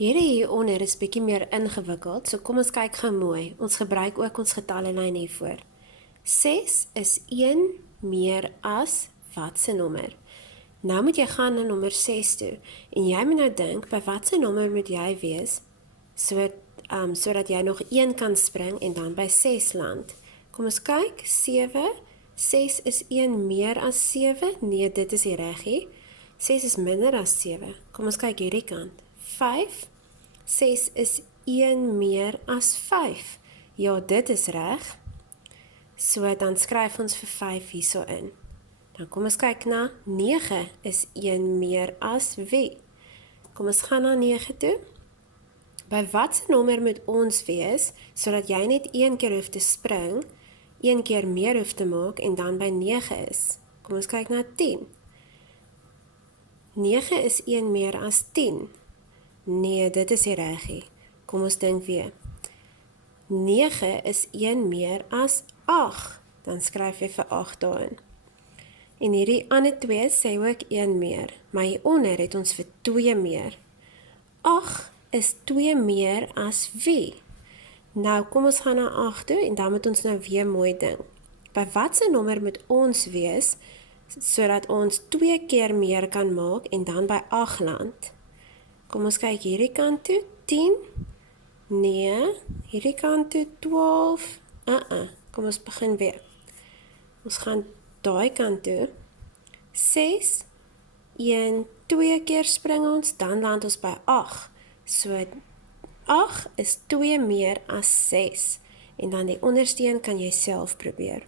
Hierdie hieronder is bietjie meer ingewikkeld, so kom ons kyk gou mooi. Ons gebruik ook ons getallelyn hiervoor. 6 is 1 meer as watse nommer? Nou moet jy gaan na nommer 6 toe, en jy moet nou dink, by watse nommer moet jy wees, sodat jy nog 1 kan spring en dan by 6 land. Kom ons kyk, 7, 6 is 1 meer as 7, nee, dit is nie reg nie. 6 is minder as 7, kom ons kyk hierdie kant, 5, 6 is 1 meer as 5, ja, dit is reg, so dan skryf ons vir 5 hierso in. Dan kom ons kyk na 9 is 1 meer as wie? Kom ons gaan na 9 toe. By watse nommer moet ons wees, sodat jy net 1 keer hoef te spring, 1 keer meer hoef te maak en dan by 9 is? Kom ons kyk na 10. 9 is 1 meer as 10. Nee, dit is nie reg nie. Kom ons dink weer. 9 is 1 meer as 8. Dan skryf jy vir 8 daarin. En hierdie ander 2 sê ook 1 meer, maar hieronder het ons vir 2 meer. 8 is 2 meer as wie? Nou, kom ons gaan na 8 toe, en dan moet ons nou weer mooi dink. By watse nommer moet ons wees, sodat ons 2 keer meer kan maak, en dan by 8 land? Kom ons kyk hierdie kant toe, 10, nee, hierdie kant toe, 12, kom ons begin weer. Ons gaan daai kant toe, 6, 1, 2 keer spring ons, dan land ons by 8. So 8 is 2 meer as 6. En dan die onderste een kan jy self probeer.